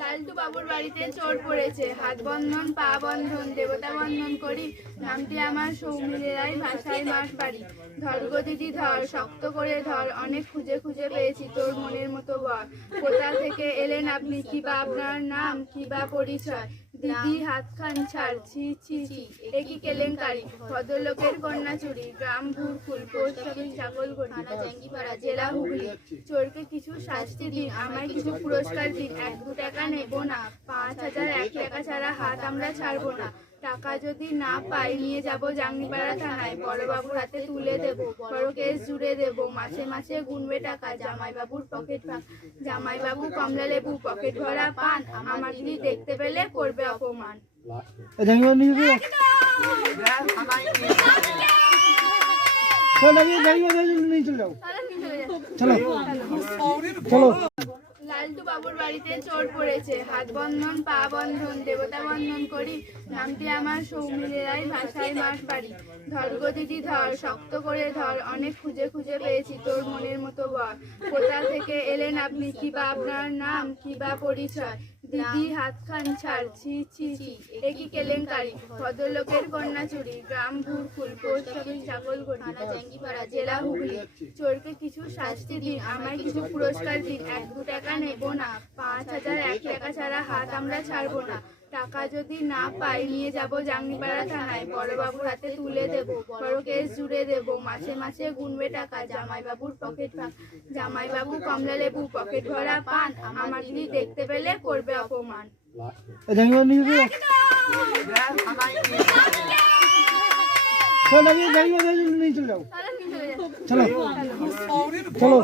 লালটু বাবুর বাড়িতে চোর পড়েছে, হাত বন্ধন পা বন্ধন দেবতা বন্ধন করি, নামটি আমার সৌমিলেরাই ভাষায় মাস পারি। ধর গো দিদি ধর, শক্ত করে ধর, অনেক খুঁজে খুঁজে পেয়েছি তোর মনের মতো বর। কোথা থেকে এলেন আপনি, কি বা আপনার নাম, কি বা পরিচয়? দিদি হাতখান ছাড়, ছি ছি ছি, এ কি কেলেঙ্কারি! ভদ্রলোকের কন্যা চুরি, গ্রাম ভুরকুল, পোস্ট অফিস চাকলগড়ি, থানা জাঙ্গিপাড়া, জেলা হুগলি। চোরকে কিছু শাস্তি দিন, আমায় কিছু পুরস্কার দিন, 1-2 টাকা নেব না, 5,000 1 টাকা ছাড়া হাত আমরা ছাড়বো না। টাকা যদি না পাই নিয়ে যাব জাঙ্গিপাড়া থানায়, বড়বাবুর হাতে তুলে দেব, বড় কেস জুড়ে দেব, মাসে মাসে গুনবে টাকা, জামাইবাবুর পকেট ফাঁকা। জামাইবাবু কমলা লেবু, পকেট ভরা পান, আমার দিদি দেখতে পেলে করবে অপমান। লালটু বাবুর বাড়িতে চোর পড়েছে, হাত বন্ধন পা বন্ধন দেবতা বন্ধন করি, নামটি আমার সৌমিলেরাই ভাষায় মাস পারি। ধর গো দিদি ধর, শক্ত করে ধর, অনেক খুঁজে খুঁজে পেয়েছি তোর মনের মতো বর। কোথা থেকে এলেন আপনি, কি বা আপনার নাম, কি বা পরিচয়? দিদি হাতখান ছাড়, ছি ছি ছি, এ কি কেলেঙ্কারি! ভদ্রলোকের কন্যা চুরি, গ্রাম ভুরকুল, পোস্ট অফিস চাকলগড়ি, থানা জাঙ্গিপাড়া, জেলা হুগলি। চোরকে কিছু শাস্তি দিন, আমায় কিছু পুরস্কার দিন, 1-2 টাকা নেব না, 5,000 1 টাকা ছাড়া হাত আমরা ছাড়বো না। টাকা যদি না পাই নিয়ে যাব জাঙ্গিপাড়া থানায়, বড়বাবুর হাতে তুলে দেব, বড় কেস জুড়ে দেব, মাসে মাসে গুনবে টাকা, জামাইবাবুর পকেট ফাঁকা। জামাইবাবু কমলা লেবু, পকেট ভরা পান, আমার দিদি দেখতে পেলে করবে অপমান। চলো